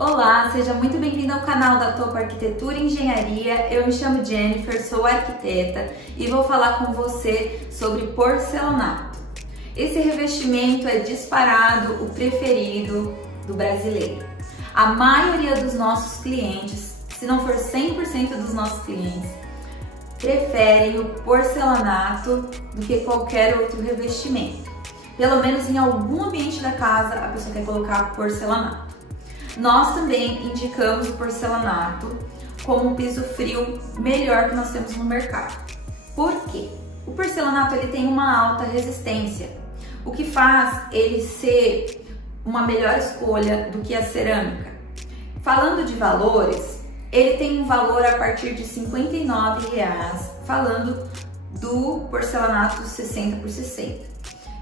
Olá, seja muito bem-vindo ao canal da Topo Arquitetura e Engenharia. Eu me chamo Jennifer, sou arquiteta e vou falar com você sobre porcelanato. Esse revestimento é disparado o preferido do brasileiro. A maioria dos nossos clientes, se não for 100% dos nossos clientes, preferem o porcelanato do que qualquer outro revestimento. Pelo menos em algum ambiente da casa a pessoa quer colocar porcelanato. Nós também indicamos o porcelanato como um piso frio melhor que nós temos no mercado. Por quê? O porcelanato ele tem uma alta resistência, o que faz ele ser uma melhor escolha do que a cerâmica. Falando de valores, ele tem um valor a partir de R$ 59,00, falando do porcelanato 60x60.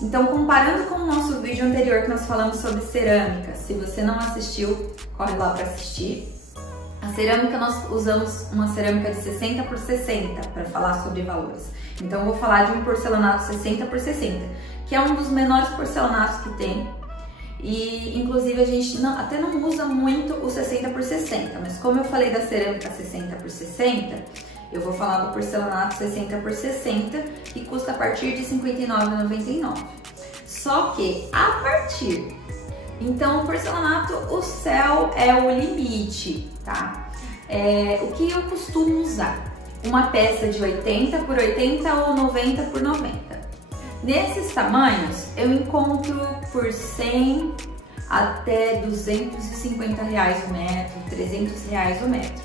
Então, comparando com o nosso vídeo anterior que nós falamos sobre cerâmica, se você não assistiu, corre lá para assistir. A cerâmica, nós usamos uma cerâmica de 60x60 para falar sobre valores. Então, eu vou falar de um porcelanato 60x60, que é um dos menores porcelanatos que tem. E, inclusive, a gente até não usa muito o 60x60, mas como eu falei da cerâmica 60x60, eu vou falar do porcelanato 60x60, que custa a partir de R$ 59,99. Só que a partir... Então, o porcelanato, o céu é o limite, tá? O que eu costumo usar? Uma peça de 80x80 ou 90x90. Nesses tamanhos, eu encontro por 100 até R$ 250 o metro, R$ 300 o metro,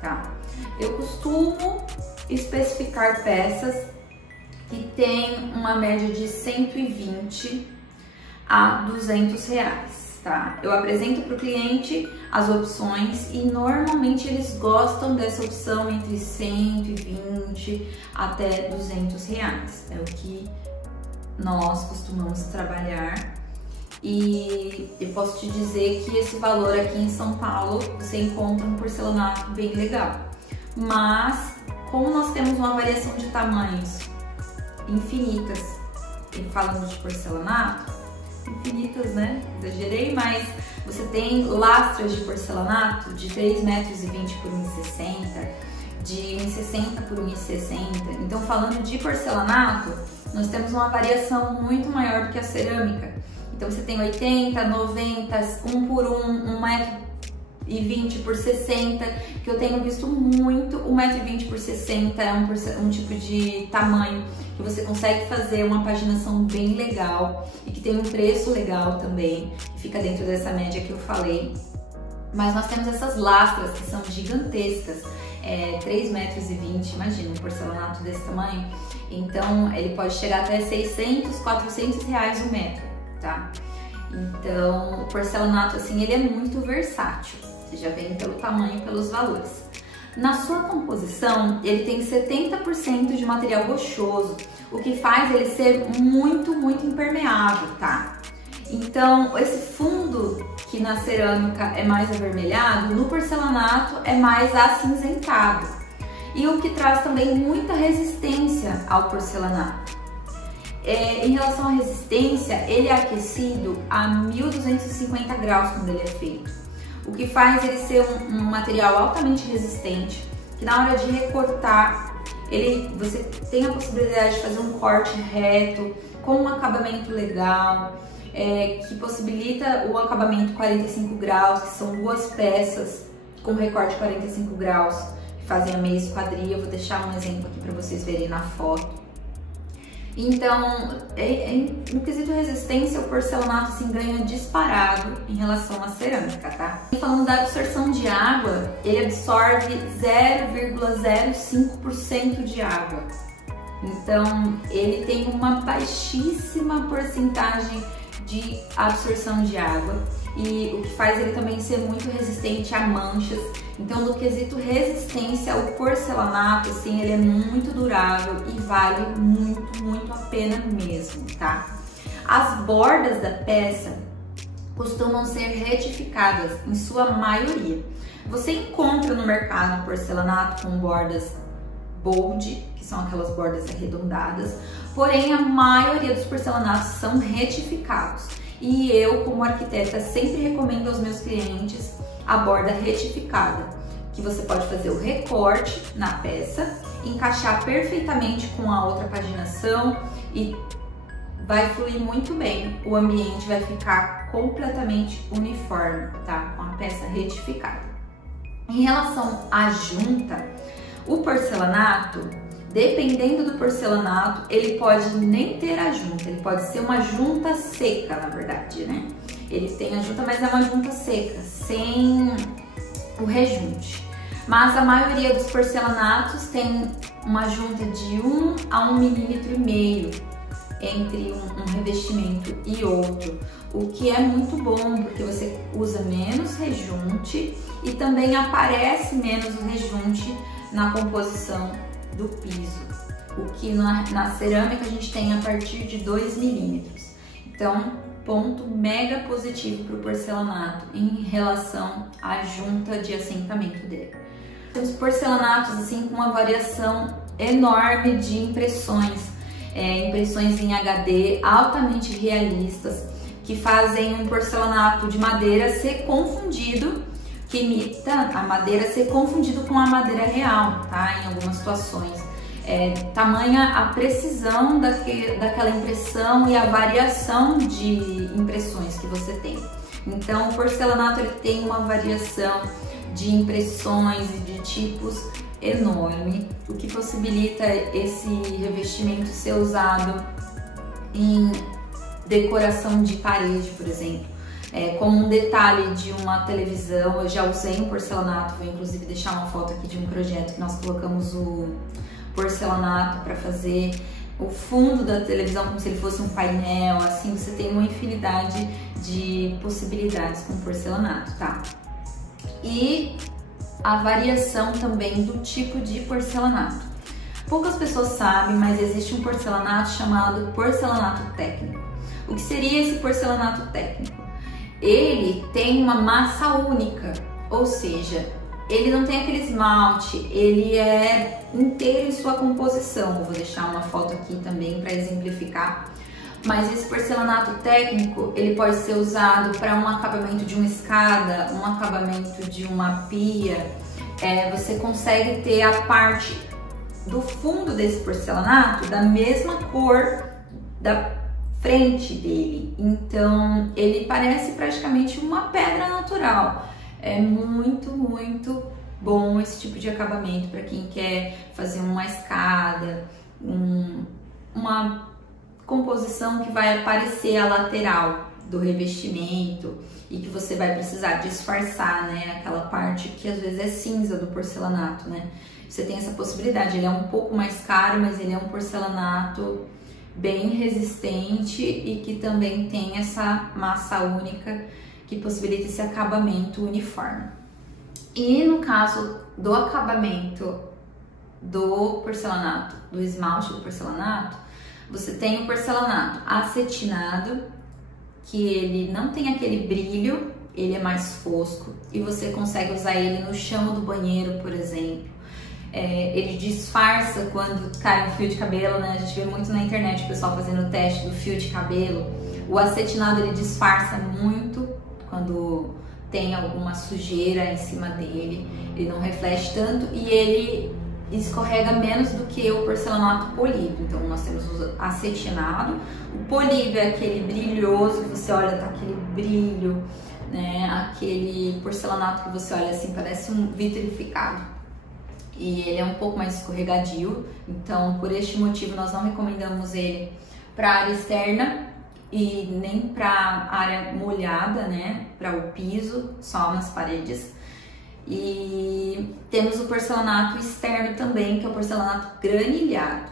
tá? Eu costumo especificar peças que tem uma média de 120 a R$ 200, tá? Eu apresento para o cliente as opções e normalmente eles gostam dessa opção entre 120 até R$ 200. É o que nós costumamos trabalhar. E eu posso te dizer que esse valor aqui em São Paulo você encontra um porcelanato bem legal. Mas, como nós temos uma variação de tamanhos infinitas, e falando de porcelanato, infinitas, né? Exagerei, mas você tem lastras de porcelanato de 3,20 metros por 1,60, de 1,60 por 1,60. Então, falando de porcelanato, nós temos uma variação muito maior do que a cerâmica. Então, você tem 80, 90, 1 por 1, 1,20 por 60, que eu tenho visto muito. 1,20 por 60 é um tipo de tamanho que você consegue fazer uma paginação bem legal e que tem um preço legal também, que fica dentro dessa média que eu falei. Mas nós temos essas lastras que são gigantescas, 3,20 metros, imagina, um porcelanato desse tamanho. Então, ele pode chegar até 600, 400 reais o metro, tá? Então, o porcelanato, assim, ele é muito versátil. Você já vem pelo tamanho e pelos valores. Na sua composição, ele tem 70% de material rochoso, o que faz ele ser muito impermeável, tá? Então, esse fundo que na cerâmica é mais avermelhado, no porcelanato é mais acinzentado. E o que traz também muita resistência ao porcelanato. Em relação à resistência, ele é aquecido a 1250 graus quando ele é feito, o que faz ele ser um material altamente resistente, que na hora de recortar, você tem a possibilidade de fazer um corte reto, com um acabamento legal, que possibilita o acabamento 45 graus, que são duas peças com recorte 45 graus, que fazem a meia esquadria. Eu vou deixar um exemplo aqui para vocês verem na foto. Então, no quesito resistência, o porcelanato assim, ganha disparado em relação à cerâmica, tá? E falando da absorção de água, ele absorve 0,05% de água. Então, ele tem uma baixíssima porcentagem de absorção de água e o que faz ele também ser muito resistente a manchas. Então, no quesito resistência, o porcelanato, assim, ele é muito durável e vale muito a pena mesmo, tá? As bordas da peça costumam ser retificadas, em sua maioria. Você encontra no mercado porcelanato com bordas bold, que são aquelas bordas arredondadas, porém a maioria dos porcelanatos são retificados. e eu, como arquiteta, sempre recomendo aos meus clientes a borda retificada, que você pode fazer o recorte na peça, encaixar perfeitamente com a outra paginação e vai fluir muito bem. O ambiente vai ficar completamente uniforme, tá? Com a peça retificada. Em relação à junta, o porcelanato, dependendo do porcelanato, ele pode nem ter a junta, ele pode ser uma junta seca, na verdade, né? Ele tem a junta, mas é uma junta seca, sem o rejunte. Mas a maioria dos porcelanatos tem uma junta de 1 a 1,5 mm entre um revestimento e outro, o que é muito bom porque você usa menos rejunte e também aparece menos o rejunte na composição do piso, o que na cerâmica a gente tem a partir de 2 mm. Então, ponto mega positivo para o porcelanato em relação à junta de assentamento dele. Temos porcelanatos assim com uma variação enorme de impressões, impressões em HD altamente realistas, que fazem um porcelanato de madeira ser confundido, que imita a madeira ser confundido com a madeira real, tá? Em algumas situações. Tamanha a precisão daquela impressão e a variação de impressões que você tem. Então, o porcelanato ele tem uma variação de impressões e de tipos enorme, o que possibilita esse revestimento ser usado em decoração de parede, por exemplo. Como um detalhe de uma televisão, eu já usei um porcelanato, vou inclusive deixar uma foto aqui de um projeto que nós colocamos o porcelanato para fazer o fundo da televisão como se ele fosse um painel, assim você tem uma infinidade de possibilidades com porcelanato, tá? E a variação também do tipo de porcelanato. Poucas pessoas sabem, mas existe um porcelanato chamado porcelanato técnico. O que seria esse porcelanato técnico? Ele tem uma massa única, ou seja, ele não tem aquele esmalte, ele é inteiro em sua composição. Eu vou deixar uma foto aqui também para exemplificar. Mas esse porcelanato técnico, ele pode ser usado para um acabamento de uma escada, um acabamento de uma pia. Você consegue ter a parte do fundo desse porcelanato da mesma cor da frente dele. Então, ele parece praticamente uma pedra natural. É muito, muito bom esse tipo de acabamento para quem quer fazer uma escada, uma composição que vai aparecer a lateral do revestimento e que você vai precisar disfarçar, né, aquela parte que às vezes é cinza do porcelanato, né? Você tem essa possibilidade. Ele é um pouco mais caro, mas ele é um porcelanato bem resistente e que também tem essa massa única que possibilita esse acabamento uniforme. E no caso do acabamento do porcelanato, do esmalte do porcelanato, você tem o porcelanato acetinado, que ele não tem aquele brilho, ele é mais fosco e você consegue usar ele no chão do banheiro, por exemplo. Ele disfarça quando cai um fio de cabelo, né? A gente vê muito na internet o pessoal fazendo o teste do fio de cabelo. O acetinado ele disfarça muito quando tem alguma sujeira em cima dele, ele não reflete tanto e ele escorrega menos do que o porcelanato polido. Então nós temos o acetinado, o polido é aquele brilhoso que você olha, tá aquele brilho, né? Aquele porcelanato que você olha assim, parece um vitrificado. E ele é um pouco mais escorregadio, então por este motivo nós não recomendamos ele para área externa e nem para área molhada, né? Para o piso, só nas paredes. E temos o porcelanato externo também, que é o porcelanato granilhado,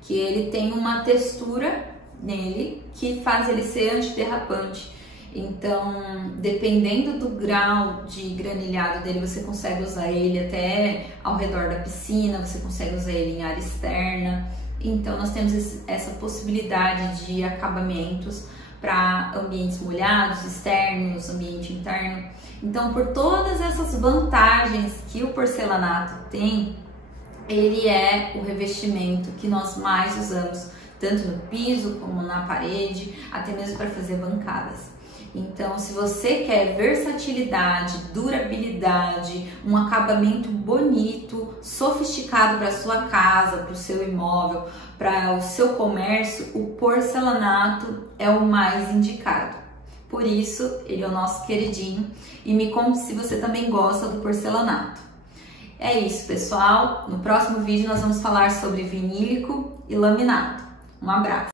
que ele tem uma textura nele que faz ele ser antiderrapante. Então, dependendo do grau de granilhado dele, você consegue usar ele até ao redor da piscina, você consegue usar ele em área externa. Então, nós temos essa possibilidade de acabamentos para ambientes molhados, externos, ambiente interno. Então, por todas essas vantagens que o porcelanato tem, ele é o revestimento que nós mais usamos tanto no piso como na parede, até mesmo para fazer bancadas. Então, se você quer versatilidade, durabilidade, um acabamento bonito, sofisticado para sua casa, para o seu imóvel, para o seu comércio, o porcelanato é o mais indicado. Por isso, ele é o nosso queridinho. E me conte se você também gosta do porcelanato. É isso, pessoal. No próximo vídeo nós vamos falar sobre vinílico e laminado. Um abraço!